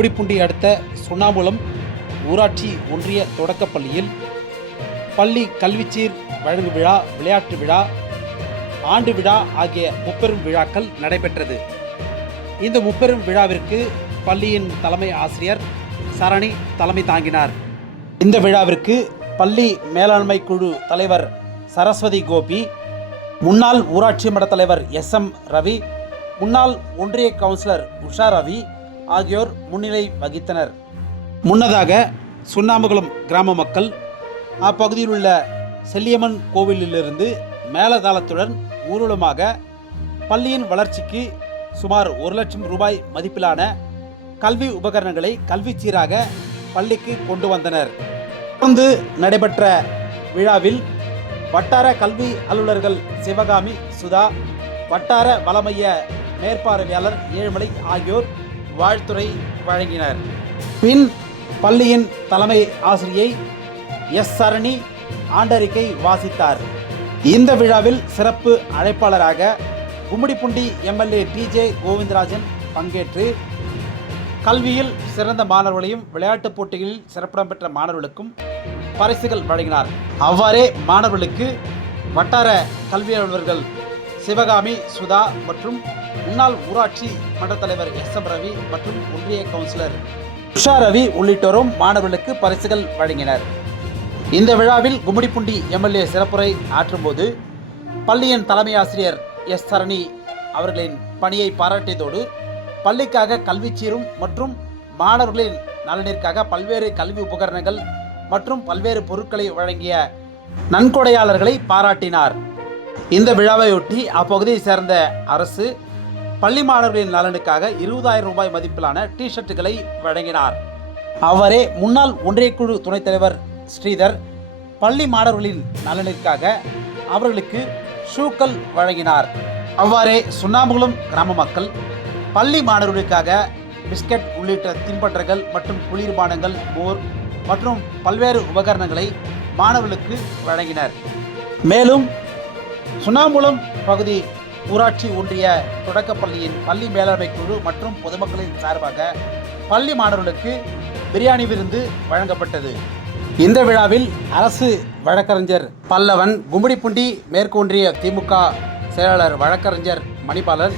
கும்மிடிப்பூண்டி அடுத்த சுண்ணாம்புலம் ஊராட்சி ஒன்றிய தொடக்கப்பள்ளியில் பள்ளி கல்விச்சீர் வழங்கு விழா, விளையாட்டு விழா, ஆண்டு விழா ஆகிய முப்பெரும் விழாக்கள் நடைபெற்றது. இந்த முப்பெரும் விழாவிற்கு பள்ளியின் தலைமை ஆசிரியர் சரணி தலைமை தாங்கினார். இந்த விழாவிற்கு பள்ளி மேலாண்மை குழு தலைவர் சரஸ்வதி கோபி, முன்னாள் ஊராட்சி மன்ற தலைவர் SM ரவி, முன்னாள் ஒன்றிய கவுன்சிலர் உஷா ரவி ஆகியோர் முன்னிலை வகித்தனர். முன்னதாக சுண்ணாம்புகுளம் கிராம மக்கள் அப்பகுதியில் உள்ள செல்லியம்மன் கோவிலிலிருந்து மேலதாளத்துடன் ஊர்வலமாக பள்ளியின் வளர்ச்சிக்கு சுமார் 1 லட்சம் ரூபாய் மதிப்பிலான கல்வி உபகரணங்களை கல்விச்சீராக பள்ளிக்கு கொண்டு வந்தனர். தொடர்ந்து நடைபெற்ற விழாவில் வட்டார கல்வி அலுவலர்கள் சிவகாமி, சுதா, வட்டார வளமைய மேற்பார்வையாளர் ஏழுமலை ஆகியோர் வாழ்த்துரை வழங்கினர். பின் பள்ளியின் தலைமை ஆசிரியை சரணி ஆண்டறிக்கை வாசித்தார். இந்த விழாவில் சிறப்பு அழைப்பாளராக கும்மிடிப்பூண்டி MLA TJ கோவிந்தராஜன் பங்கேற்று கல்வியில் சிறந்த மாணவர்களையும் விளையாட்டுப் போட்டிகளில் சிறப்பிடம் பெற்ற மாணவர்களுக்கும் பரிசுகள் வழங்கினார். அவ்வாறே மாணவர்களுக்கு வட்டார கல்வி அலுவலர்கள் சிவகாமி, சுதா மற்றும் முன்னாள் ஊராட்சி மன்ற தலைவர் SM ரவி மற்றும் ஒன்றிய கவுன்சிலர் உஷா ரவி உள்ளிட்டோரும் மாணவர்களுக்கு பரிசுகள் வழங்கினர். இந்த விழாவில் கும்மிடிப்பூண்டி MLA சிறப்புரை ஆற்றும்போது பள்ளியின் தலைமை ஆசிரியர் சரணி அவர்களின் பணியை பாராட்டியதோடு பள்ளிக்காக கல்விச்சீரும் மற்றும் மாணவர்களின் நலனிற்காக பல்வேறு கல்வி உபகரணங்கள் மற்றும் பல்வேறு பொருட்களை வழங்கிய நன்கொடையாளர்களை பாராட்டினார். இந்த விழாவையொட்டி அப்பகுதியை சேர்ந்த அரசு பள்ளி மாணவர்களின் நலனுக்காக 20,000 ரூபாய் மதிப்பிலான டி-ஷர்ட்டுகளை வழங்கினார். அவரே முன்னாள் ஒன்றியக்குழு துணைத் தலைவர் ஸ்ரீதர் பள்ளி மாணவர்களின் நலனிற்காக அவர்களுக்கு ஷூக்கள் வழங்கினார். அவ்வாறே சுண்ணாம்புகுளம் கிராம மக்கள் பள்ளி மாணவர்களுக்காக பிஸ்கட் உள்ளிட்ட தின்பண்டங்கள் மற்றும் குளிர்பானங்கள், மோர் மற்றும் பல்வேறு உபகரணங்களை மாணவர்களுக்கு வழங்கினர். மேலும் சுண்ணாம்புலம் பகுதி ஊராட்சி ஒன்றிய தொடக்கப்பள்ளியின் பள்ளி மேலாண்மை குழு மற்றும் பொதுமக்களின் சார்பாக பள்ளி மாணவர்களுக்கு பிரியாணி விருந்து வழங்கப்பட்டது. இந்த விழாவில் அரசு வழக்கறிஞர் பல்லவன், கும்மிடிப்பூண்டி மேற்கு ஒன்றிய திமுக செயலாளர் வழக்கறிஞர் மணிபாலன்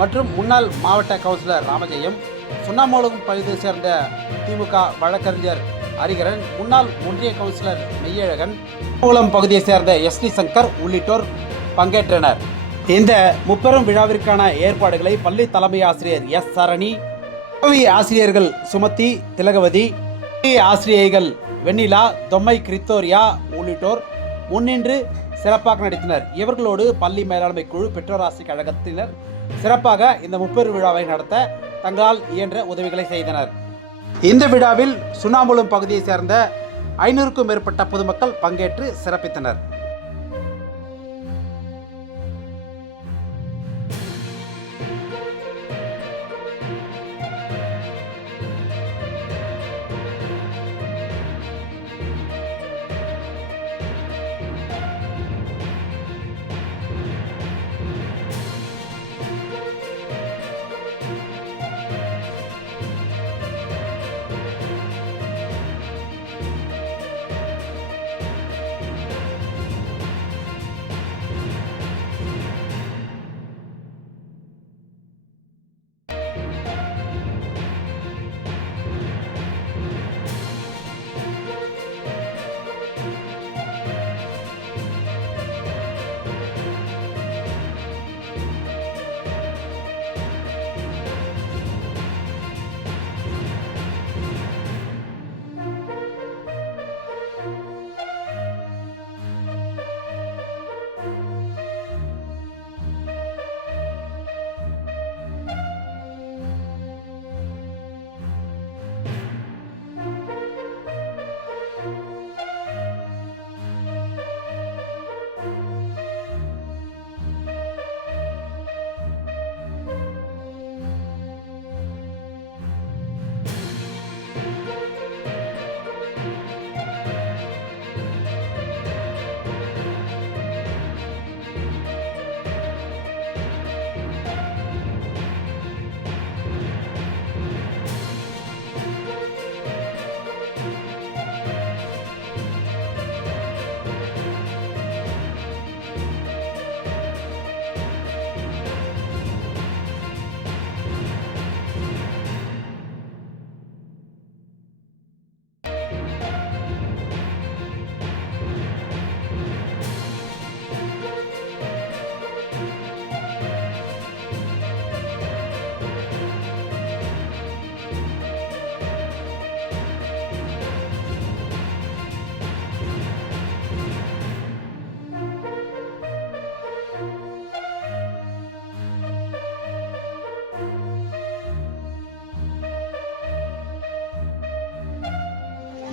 மற்றும் முன்னாள் மாவட்ட கவுன்சிலர் ராமஜெயம், சுண்ணாம்புலம் பகுதியை சேர்ந்த திமுக வழக்கறிஞர் ஹரிகரன், முன்னாள் ஒன்றிய கவுன்சிலர் மெய்யழகன், சுண்ணாம்புலம் பகுதியை சேர்ந்த SD சங்கர் உள்ளிட்டோர் பங்கேற்றனர். இந்த முப்பெரும் விழாவிற்கான ஏற்பாடுகளை பள்ளி தலைமை ஆசிரியர் சரணி, உதவி ஆசிரியர்கள் சுமதி, திலகவதி, ஆசிரியைகள் வெண்ணிலா, தொம்மை, கிரித்தோரியா உள்ளிட்டோர் முன்னின்று சிறப்பாக நடத்தினர். இவர்களோடு பள்ளி மேலாண்மை குழு, பெற்றோர் ஆசிரியர் கழகத்தினர் சிறப்பாக இந்த முப்பெரும் விழாவை நடத்த தங்களால் இயன்ற உதவிகளை செய்தனர். இந்த விழாவில் சுண்ணாம்புலம் பகுதியை சேர்ந்த 500க்கும் மேற்பட்ட பொதுமக்கள் பங்கேற்று சிறப்பித்தனர்.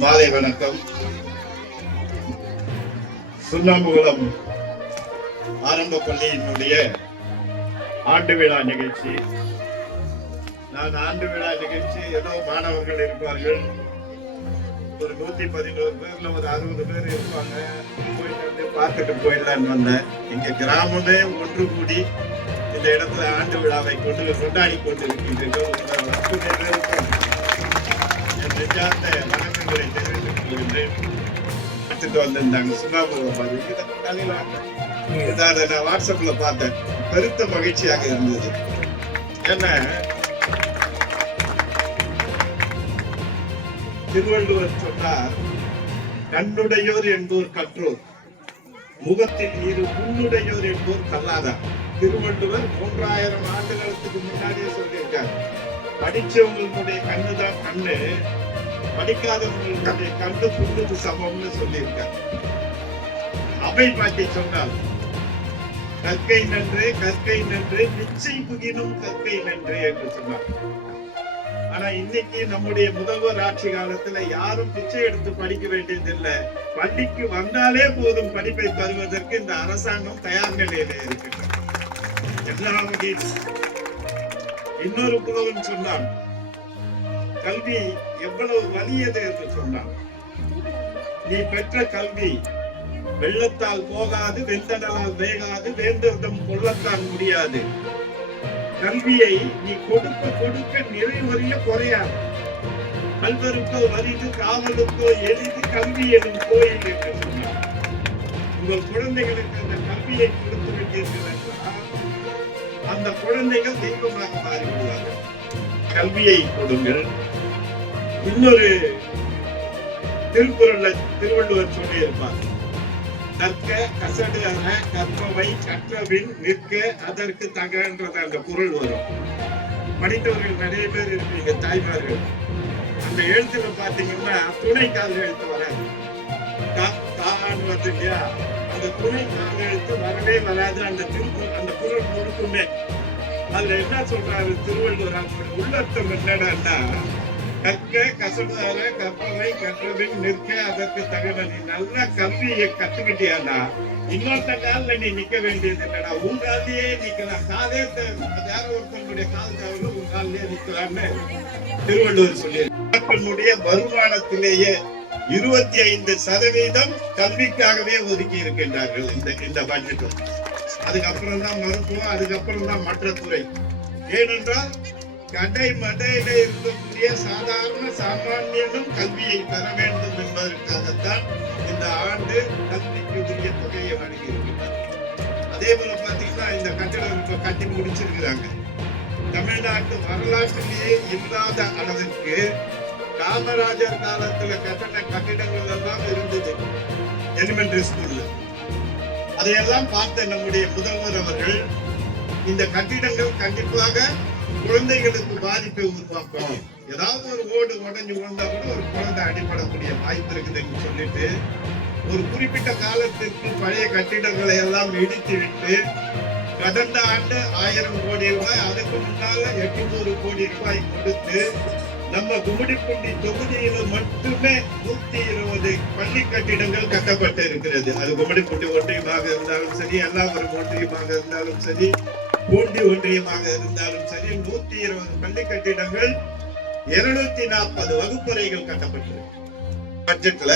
மாலை வணக்கம். சுண்ணாம்புகுளம் ஆரம்ப பள்ளியினுடைய ஆண்டு விழா நிகழ்ச்சி. நான் ஆண்டு விழா நிகழ்ச்சி ஏதோ மாணவர்கள் இருப்பார்கள், ஒரு 111 பேர்ல ஒரு 60 பேர் இருப்பாங்க, போயிட்டு பார்த்துட்டு போயிடலான்னு வந்தேன். எங்க கிராமமே ஒன்று கூடி இந்த இடத்துல ஆண்டு விழாவை கொண்டாடி கொண்டிருக்கின்றீர்கள். என் நெஞ்சார்ந்த வணக்கங்களை தெரிவித்துக் கொள்கின்றேன். பார்த்துட்டு வந்திருந்தாங்க சுண்ணாம்புகுளம். நான் வாட்ஸ்அப்ல பார்த்தேன், பெருத்த மகிழ்ச்சியாக இருந்தது. என்ன திருவள்ளுவர் சொன்னார், கண்ணுடையோர் என்போர் கற்றோர், முகத்தில் இரு முன்னுடையோர் என்போர் கல்லாதார். திருவள்ளுவர் 3000 ஆண்டுகளுக்கு முன்னாடியே சொல்லியிருக்கார். படிச்சவங்களுடைய கண்ணுதான் கண்ணு, படிக்காதவங்களுடைய கண்ணு புண்ணுக்கு சமம்னு சொல்லியிருக்கார். அவை பாட்டி சொன்னால், கற்கை நன்று கற்கை நன்று பிச்சை புகினும் கற்கை நன்று என்று சொன்னார். ஆனா இன்னைக்கு நம்முடைய முதல்வர் ஆட்சி காலத்துல யாரும் பிச்சை எடுத்து படிக்க வேண்டியதில்லை, பள்ளிக்கு வந்தாலே போதும் படிப்பை தருவதற்கு இந்த அரசாங்கம் தயார் நிலையில இருக்கு. எல்லா வகையிலும் இன்னொரு புலவன் சொன்னான், கல்வி எவ்வளவு வலியது என்று சொன்னான். நீ பெற்ற கல்வி வெள்ளத்தால் போகாது, வெந்தடலால் வேகாது, வேந்தர்தம் கொள்ளத்தால் முடியாது. கல்வியை நீ கொடுக்க கொடுக்க நிறைவறிய குறையாது. கல்வருக்கோ வரிது, காவலுக்கோ எளிது, கல்வி எனும் கோயில் என்று சொன்னார். உங்கள் குழந்தைகளுக்கு அந்த கல்வியை கொடுத்து விட்டீர்கள் என்றால் அந்த குழந்தைகள் தெய்வமாக மாறிவிடுவார்கள். கல்வியை கொடுங்கள். இன்னொரு திருக்குறள்ல திருவள்ளுவர் சொல்லி இருப்பார், கற்க கசடு அற கற்பவை கற்றபின் நிற்க அதற்கு தகன்றது அந்த குறள் வரும். படித்தவர்கள் நிறைய பேர் இருப்பீங்க, தாய்மார்கள். அந்த எழுத்துல பாத்தீங்கன்னா துணை கால் எழுத்து வராது, வந்து இல்லையா, அந்த துணை கால் எழுத்து வரவே வராது. அந்த குறள் முழுக்குமே அதுல என்ன சொல்றாரு திருவள்ளுவர், உள்ளர்த்தம் என்னடான்னா, கற்க கசடார கற்பவை கற்றபின் நிற்க அதற்கு தகுந்த. நீ நல்லா கல்வியை கத்துக்கிட்டியானா இன்னொருத்த காலில் நீ நிக்க வேண்டியது இல்லடா, உன் காலையே நிக்கலாம். காலே வேற ஒருத்தனுடைய கால் தவிர உன் காலிலே நிக்கலாம்னு திருவள்ளுவர் சொல்லியிருக்காருடைய வருமானத்திலேயே 25% கல்விக்காகவே ஒதுக்கி இருக்கின்றார்கள் இந்த பட்ஜெட். அதுக்கப்புறம் தான் மருத்துவம், அதுக்கப்புறம் தான் மற்ற துறை. ஏனென்றால் கடை மடையில இருக்கக்கூடிய சாதாரண சாமானியனும் கல்வியை பெற வேண்டும் என்பதற்காகத்தான் இந்த ஆண்டு கல்விக்கு உரிய தொகையை வழங்கி இருக்கிறார். அதே போல பாத்தீங்கன்னா இந்த கட்டிடம் இப்ப கட்டி முடிச்சிருக்கிறாங்க. தமிழ்நாட்டு வரலாற்றிலேயே இல்லாத அளவிற்கு காமராஜர் காலத்துல கட்டின கட்டிடங்கள் எல்லாம் இருந்தது எலிமெண்டரி ஸ்கூல்ல. அதையெல்லாம் பார்த்த நம்முடைய முதல்வர் அவர்கள், இந்த கட்டிடங்கள் கண்டிப்பாக குழந்தைகளுக்கு பாதிப்பை உருவாக்கும், ஏதாவது ஒரு ஓடு உடஞ்சு விழுந்தா கூட ஒரு குழந்தை அடிபடக்கூடிய வாய்ப்பு இருக்குதுன்னு சொல்லிட்டு ஒரு குறிப்பிட்ட காலத்திற்கு பழைய கட்டிடங்களை எல்லாம் இடித்து விட்டு கடந்த ஆண்டு 1000 கோடி ரூபாய், அதுக்கு முன்னால 800 கோடி ரூபாய் கொடுத்து நம்ம கும்மிடிப்பூண்டி தொகுதியில மட்டுமே 120 பள்ளி கட்டிடங்கள் கட்டப்பட்டு இருக்கிறது. அது கும்மிடிப்பூண்டி ஒன்றியமாக இருந்தாலும் சரி, எல்லாரும் ஒன்றியமாக இருந்தாலும் சரி, பூண்டி ஒன்றியமாக இருந்தாலும் சரி, 120 பள்ளி கட்டிடங்கள், 240 வகுப்பறைகள் கட்டப்பட்டிருக்கு. பட்ஜெட்ல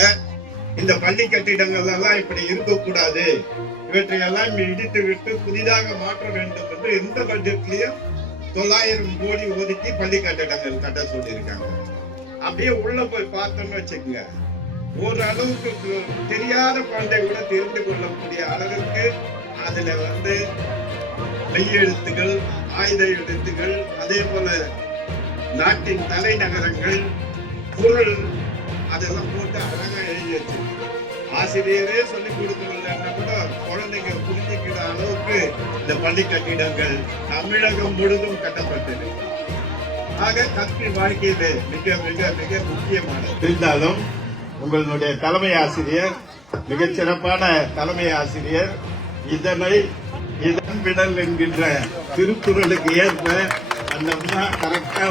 இந்த பள்ளி கட்டிடங்கள் எல்லாம் இப்படி இருக்கக்கூடாது, இவற்றையெல்லாம் இடித்து விட்டு புதிதாக மாற்ற வேண்டும் என்று இந்த பட்ஜெட்லயும் 900 கோடி ஒதுக்கி பள்ளி கட்டிடங்கள் கட்ட சொல்லியிருக்காங்க. அப்படியே உள்ள போய் பார்த்தோம்னு வச்சுக்கோங்க, ஓரளவுக்கு தெரியாத குழந்தை கூட தெரிந்து கொள்ளக்கூடிய அளவிற்கு அதுல மெய்யெழுத்துகள், ஆயுத எழுத்துகள், அதே போல நாட்டின் தலைநகரங்கள், குறள், அதெல்லாம் போட்டு அழகா எழுதி வச்சு ஆசிரியரே சொல்லிக் கொடுக்கலன்னா கூட குழந்தைங்க புரிஞ்சுக்கிற அளவுக்கு இந்த பள்ளி கட்டிடங்கள் தமிழகம் முழுதும் கட்டப்பட்டது. ஆக கல்வி வாழ்க்கையில மிக மிக மிக முக்கியமானது. இருந்தாலும் உங்களுடைய தலைமை ஆசிரியர், மிகச்சிறப்பான தலைமை ஆசிரியர், இதன் விடல் என்கின்ற திருக்குறளுக்கு ஏற்ப அந்த கரெக்டா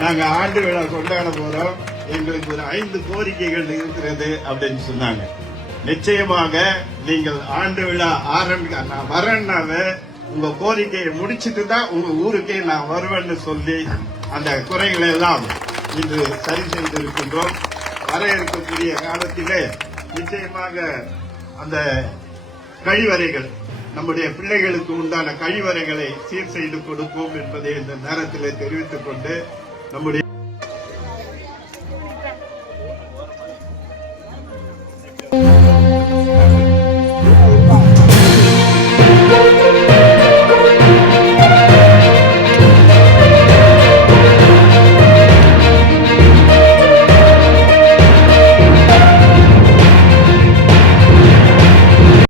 நாங்க ஆண்டு விழா கொண்டாட போறோம். எங்களுக்கு ஒரு 5 கோரிக்கைகள் இருக்கிறது அப்படின்னு சொன்னாங்க. நிச்சயமாக நீங்கள் ஆண்டு விழா நான் வரேன்னாவே உங்க கோரிக்கையை முடிச்சிட்டு தான் உங்க ஊருக்கே நான் வருவேன்னு சொல்லி அந்த குறைகளை எல்லாம் இன்று சரி செய்திருக்கின்றோம். வர இருக்கக்கூடிய காலத்திலே நிச்சயமாக அந்த கழிவறைகள், நம்முடைய பிள்ளைகளுக்கு உண்டான கழிவறைகளை சீர் செய்து கொடுப்போம் என்பதை இந்த நேரத்தில் தெரிவித்துக் கொண்டு நம்முடைய